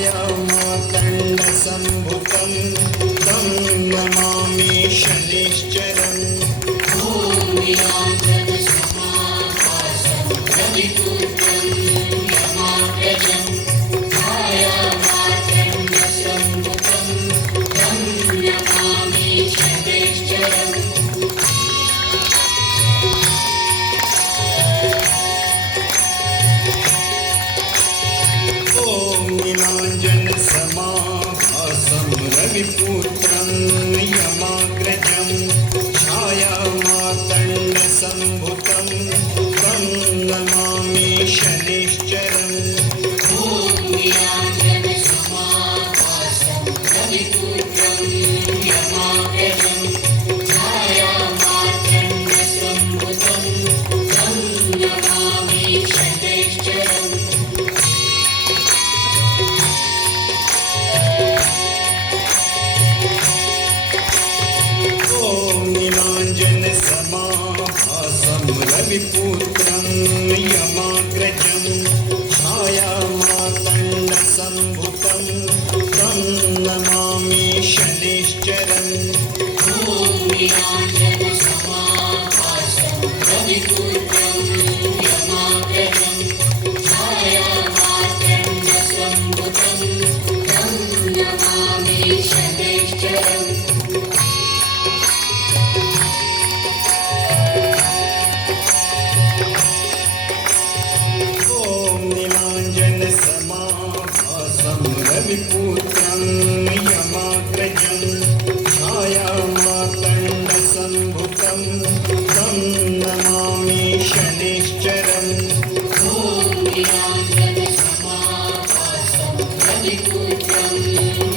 छायामार्तण्डसम्भुतं तं नमामि शनैश्चरम्। ॐ नीलाञ्जनसमाभासं रविपुत्रं यमाग्रजं छायामार्तण्डसम्भुतं तं नमामि शनैश्चरम्। नीलाञ्जनसमाभासं रविपुत्रं यमाग्रजं छायामार्तण्डसम्भुतं तं नमामि शनैश्चरम्। ॐ नीलाञ्जनसमाभासं रविपुत्रं यमाग्रजं छायामार्तण्डसम्भुतं तं नमामि शनैश्चरम्। नीलाञ्जनसमाभासं रविपुत्रं यमाग्रजं छायामार्तण्डसम्भुतं तं नमामि शनैश्चरम्। ॐ नीलाञ्जनसमाभासं रविपुत्रं यमाग्रजं छायामार्तण्डसम्भुतं तं नमामि शनैश्चरम्। नीलाञ्जनसमाभासं रविपुत्रं यमाग्रजं छायामार्तण्डसम्भुतं तं नमामि शनैश्चरम्। ॐ नीलाञ्जनसमाभासं रविपुत्रं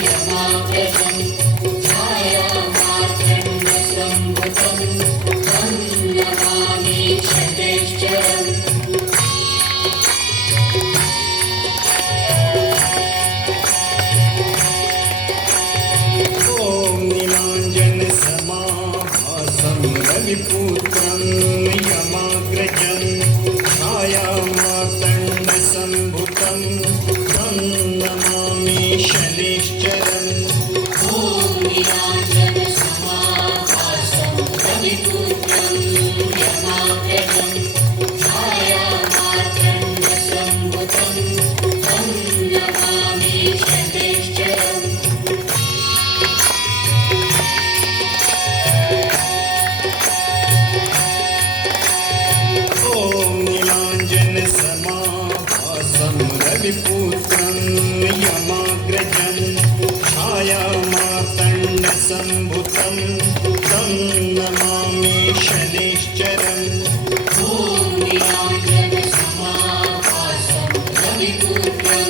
यमाग्रजं छायामार्तण्डसम्भुतं तं नमामि शनैश्चरम्। नीलाञ्जनसमाभासं रविपुत्रं यमाग्रजं छायामार्तण्डसम्भुतं तं नमामि शनैश्चरम्। ॐ नीलाञ्जनसमाभासं रविपुत्रं यमाग्रजं छायामार्तण्डसम्भुतं तं नमामि शनैश्चरम्। नीलाञ्जनसमाभासं रविपुत्रं यमाग्रजं छायामार्तण्डसम्भुतं तं नमामि शनैश्चरम्। ॐ नीलाञ्जनसमाभासं रविपुत्रं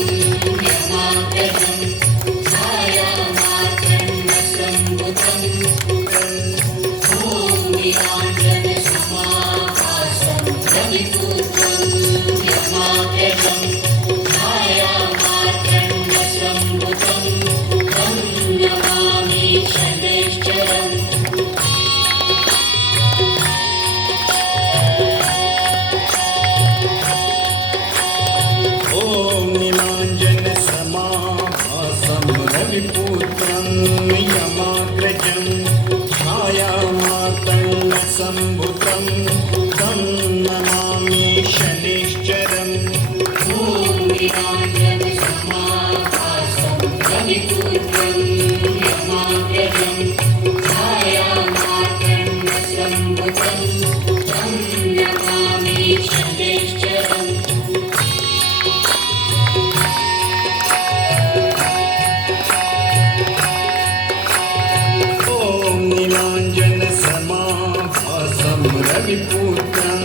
यमाग्रजं छायामार्तण्डसम्भुतं ॐ नीलाञ्जनसमाभासं रविपुत्रं यमाग्रजं छायामार्तण्डसम्भुतं तं नमामि शनैश्चरम्। नीलाञ्जनसमाभासं रविपुत्रं यमाग्रजं छायामार्तण्डसम्भुतं तं नमामि शनैश्चरम्। ॐ नीलाञ्जनसमाभासं रविपुत्रं यमाग्रजं छायामार्तण्डसम्भुतं तं नमामि शनैश्चरम्। नीलाञ्जनसमाभासं रविपुत्रं